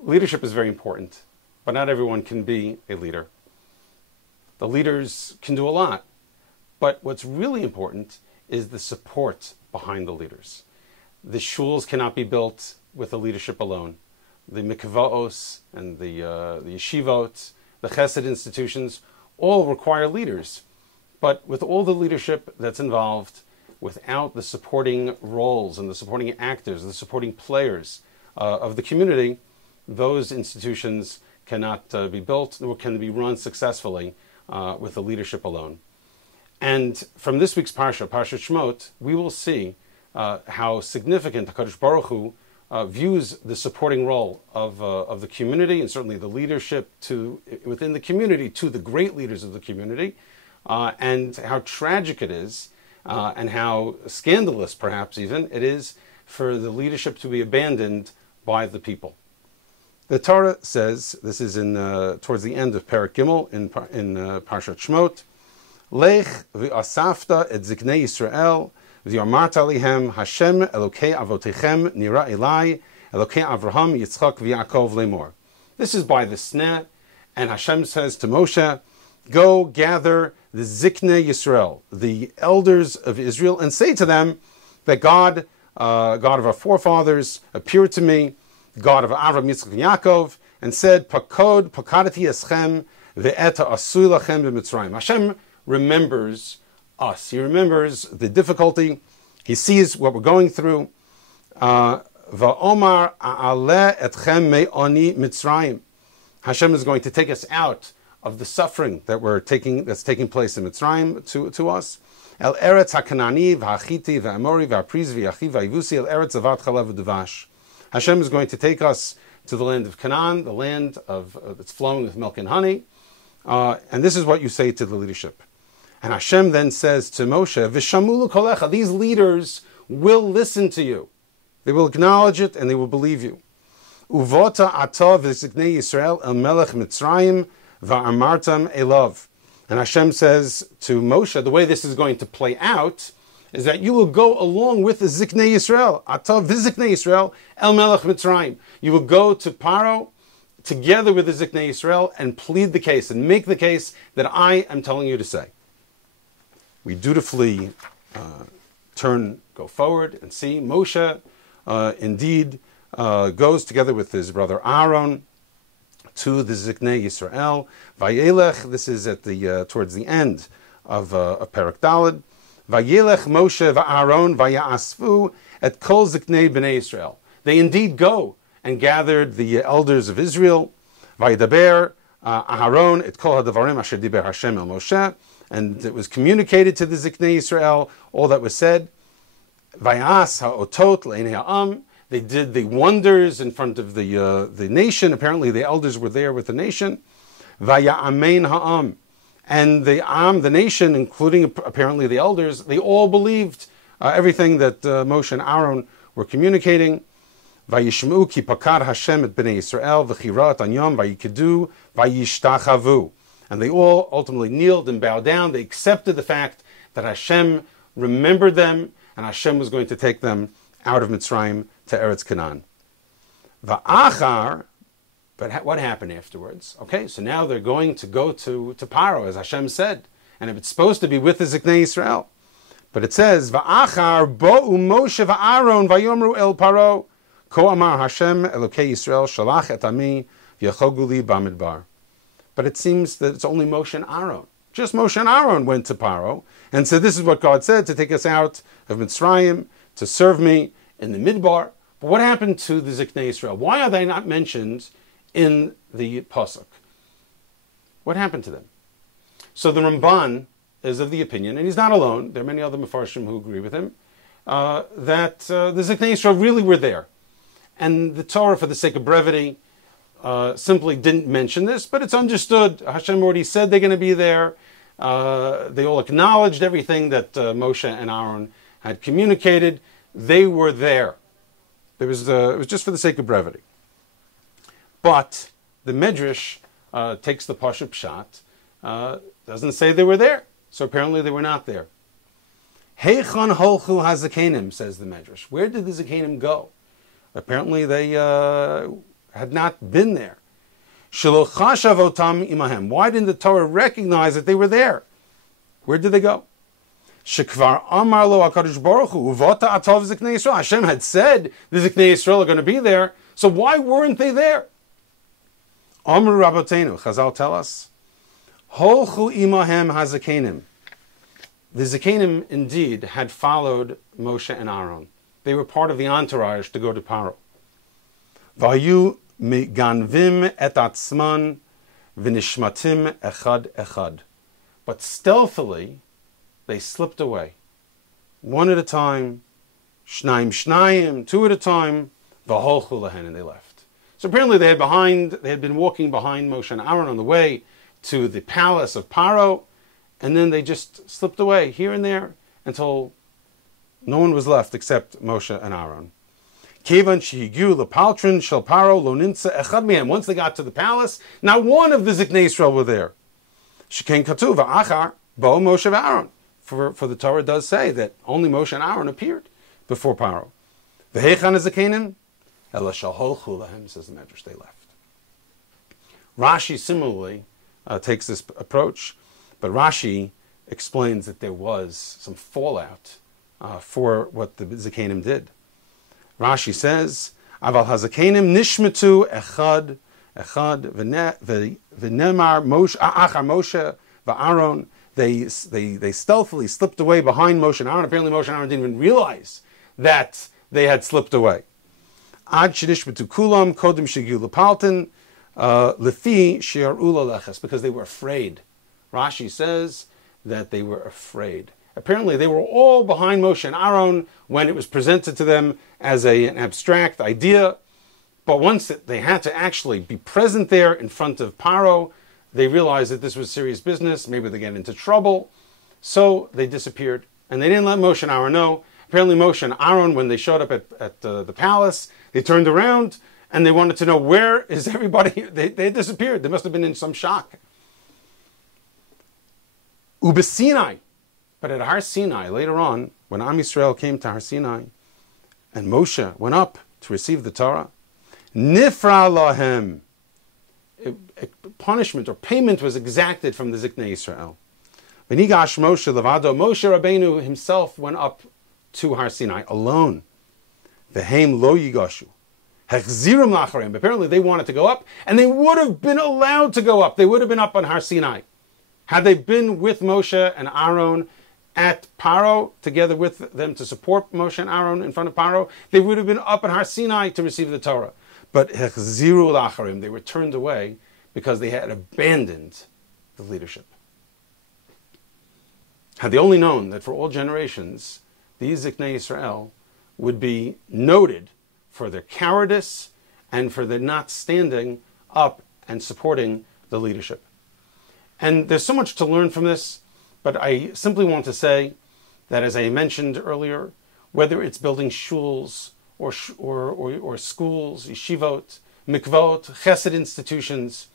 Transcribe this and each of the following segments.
Leadership is very important, but not everyone can be a leader. The leaders can do a lot, but what's really important is the support behind the leaders. The shuls cannot be built with the leadership alone. The mikvaos and the yeshivot, the chesed institutions, all require leaders. But with all the leadership that's involved, without the supporting roles and the supporting actors, the supporting players of the community, those institutions cannot be built nor can be run successfully with the leadership alone. And from this week's Parsha, Parsha Shemot, we will see how significant HaKadosh Baruch Hu views the supporting role of the community, and certainly the leadership within the community to the great leaders of the community, and how tragic it is, and how scandalous perhaps even it is for the leadership to be abandoned by the people. The Torah says, this is towards the end of Perek Gimel in Parshat Shemot, Lech v'asafta et Ziknei Yisrael v'yamarta lihem Hashem Elokei avotechem nira elai Elokei Avraham Yitzchak v'Yaakov lemor. This is by the Sneh, and Hashem says to Moshe, go gather the Ziknei Yisrael, the elders of Israel, and say to them that God of our forefathers, appeared to me, God of Avraham, Yitzchak, and Yaakov, and said, Pakadati eschem ve'eta asui lachem b'Mitzrayim. Hashem remembers us. He remembers the difficulty. He sees what we're going through. Va'omar a'aleh etchem me'oni Mitzrayim. Hashem is going to take us out of the suffering that's taking place in Mitzrayim to us. El eretz haKanani v'hachiti v'amori v'apriz v'yachi v'yivusi el eretz avat chalav v'devash. Hashem is going to take us to the land of Canaan, the land that's flowing with milk and honey. And this is what you say to the leadership. And Hashem then says to Moshe, V'shamulu kolecha, these leaders will listen to you. They will acknowledge it and they will believe you. Uvota atov v'Ziknei Yisrael el melech Mitzrayim va'amartam elav. And Hashem says to Moshe, the way this is going to play out is that you will go along with the Ziknei Yisrael. Atav v'Ziknei Yisrael el melech Mitzrayim. You will go to Paro together with the Ziknei Yisrael and plead the case and make the case that I am telling you to say. We dutifully go forward and see Moshe indeed goes together with his brother Aaron to the Ziknei Yisrael. Vayelech, this is at towards the end of Perek Daled. Vayelech Moshe va'Aaron vayasfu et kol Ziknei b'nei Yisrael. They indeed go and gathered the elders of Israel. Vayedaber Aharon et kol hadavarim asher diber Hashem el Moshe. And it was communicated to the Ziknei Yisrael, all that was said. Vayas ha'otot le'nei ha'am. They did the wonders in front of the nation. Apparently the elders were there with the nation. Vaya'amein ha'am. And the nation, including apparently the elders, they all believed everything that Moshe and Aaron were communicating. Vayishma'u ki pakad Hashem et b'nei Yisrael v'chirat anyam vayikedu vayishtachavu. And they all ultimately kneeled and bowed down. They accepted the fact that Hashem remembered them and Hashem was going to take them out of Mitzrayim to Eretz Canaan. Va'achar, but what happened afterwards? Okay, so now they're going to go to Paro, as Hashem said. And if it's supposed to be with the Ziknei Yisrael. But it says, Va'achar bo'u Moshe va'Aaron vayomru el Paro, ko amar Hashem Elokei Yisrael shalach et ami v'yachogu li bamidbar. But it seems that it's only Moshe and Aaron. Just Moshe and Aaron went to Paro and said, this is what God said, to take us out of Mitzrayim, to serve me in the Midbar. But what happened to the Ziknei Yisrael? Why are they not mentioned in the Pasuk? What happened to them? So the Ramban is of the opinion, and he's not alone, there are many other Mefarshim who agree with him, that the Ziknei Yisrael really were there. And the Torah, for the sake of brevity, simply didn't mention this, but it's understood. Hashem already said they're going to be there. They all acknowledged everything that Moshe and Aaron had communicated. They were there. It was just for the sake of brevity. But the Medrash takes the Pashup Pshat, doesn't say they were there. So apparently they were not there. Heichon holchu hazakenim, says the Medrash. Where did the Zakenim go? Apparently they had not been there. Shelo chashav otam imahem. Why didn't the Torah recognize that they were there? Where did they go? Shekvar amar lo HaKadosh Baruch Hu uvota atov Ziknei Yisrael. Hashem had said the Ziknei Yisrael are going to be there, so why weren't they there? Amru Rabbeinu, Chazal tell us, holchu imahem hazakenim. The Zakenim indeed had followed Moshe and Aaron. They were part of the entourage to go to Paro. Vayu ganvim et atzman v'nishmatim echad echad. But stealthily, they slipped away. One at a time, shnayim, two at a time, v'holchu lahen, and they left. So apparently they had been walking behind Moshe and Aaron on the way to the palace of Paro, and then they just slipped away here and there until no one was left except Moshe and Aaron. Once they got to the palace, not one of the Ziknei Yisrael were there. For the Torah does say that only Moshe and Aaron appeared before Paro. Says the Medrash, they left. Rashi similarly takes this approach, but Rashi explains that there was some fallout for what the Zakenim did. Rashi says, "Aval hazakenim nishmetu echad v'nemar Moshe achar Moshe v'Aaron." They stealthily slipped away behind Moshe and Aaron. Apparently, Moshe and Aaron didn't even realize that they had slipped away. Ad shenishmetu kulam kodim shegiu lepaltin lefi she'aru laleches, because they were afraid. Rashi says that they were afraid. Apparently, they were all behind Moshe and Aaron when it was presented to them as an abstract idea. But once they had to actually be present there in front of Paro, they realized that this was serious business. Maybe they get into trouble. So they disappeared. And they didn't let Moshe and Aaron know. Apparently, Moshe and Aaron, when they showed up at the palace, they turned around and they wanted to know, where is everybody? They disappeared. They must have been in some shock. Ubesinai. But at Har Sinai, later on, when Am Yisrael came to Har Sinai, and Moshe went up to receive the Torah, Nifra lahem, a punishment or payment was exacted from the Ziknei Yisrael. V'nigash Moshe levado, Moshe Rabbeinu himself went up to Har Sinai alone. V'heim lo yigashu, hechzirim lacharim. Apparently they wanted to go up, and they would have been allowed to go up. They would have been up on Har Sinai. Had they been with Moshe and Aaron at Paro, together with them to support Moshe and Aaron in front of Paro, they would have been up at Har Sinai to receive the Torah. But hechziru lacharim, they were turned away because they had abandoned the leadership. Had they only known that for all generations, these Ziknei Yisrael would be noted for their cowardice and for their not standing up and supporting the leadership. And there's so much to learn from this, but I simply want to say that, as I mentioned earlier, whether it's building shuls or schools, yeshivot, mikvot, chesed institutions,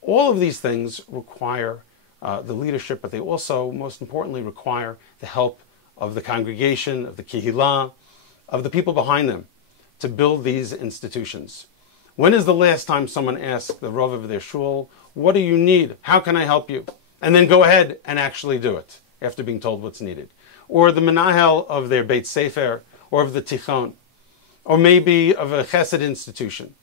all of these things require the leadership, but they also, most importantly, require the help of the congregation, of the kehillah, of the people behind them, to build these institutions. When is the last time someone asked the Rav of their shul, what do you need? How can I help you? And then go ahead and actually do it after being told what's needed. Or the menahel of their Beit Sefer, or of the Tichon, or maybe of a chesed institution.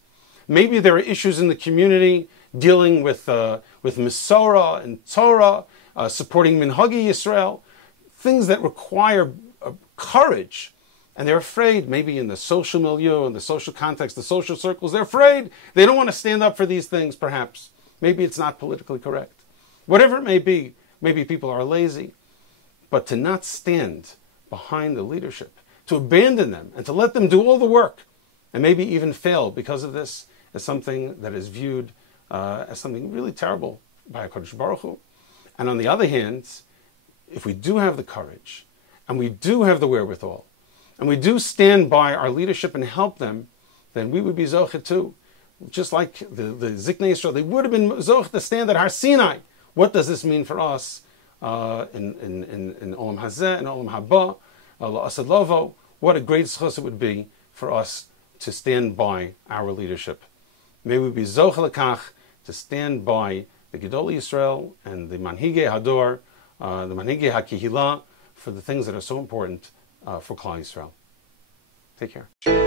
Maybe there are issues in the community dealing with Mesorah and Torah, supporting Minhagi Yisrael, things that require courage. And they're afraid, maybe in the social milieu, in the social context, the social circles, they're afraid. They don't want to stand up for these things, perhaps. Maybe it's not politically correct. Whatever it may be, maybe people are lazy. But to not stand behind the leadership, to abandon them, and to let them do all the work, and maybe even fail because of this, is something that is viewed as something really terrible by HaKadosh Baruch Hu. And on the other hand, if we do have the courage, and we do have the wherewithal, and we do stand by our leadership and help them, then we would be zocheh too. Just like the Ziknei Yisrael, they would have been zocheh to stand at Har Sinai. What does this mean for us in Olam Hazeh and Olam Haba, La'asad Lovo. What a great zchus it would be for us to stand by our leadership. May we be zoch lekach, to stand by the Gedolei Yisrael and the Manhigei Hador, the Manhigei HaKehillah, for the things that are so important for Klal Yisrael. Take care.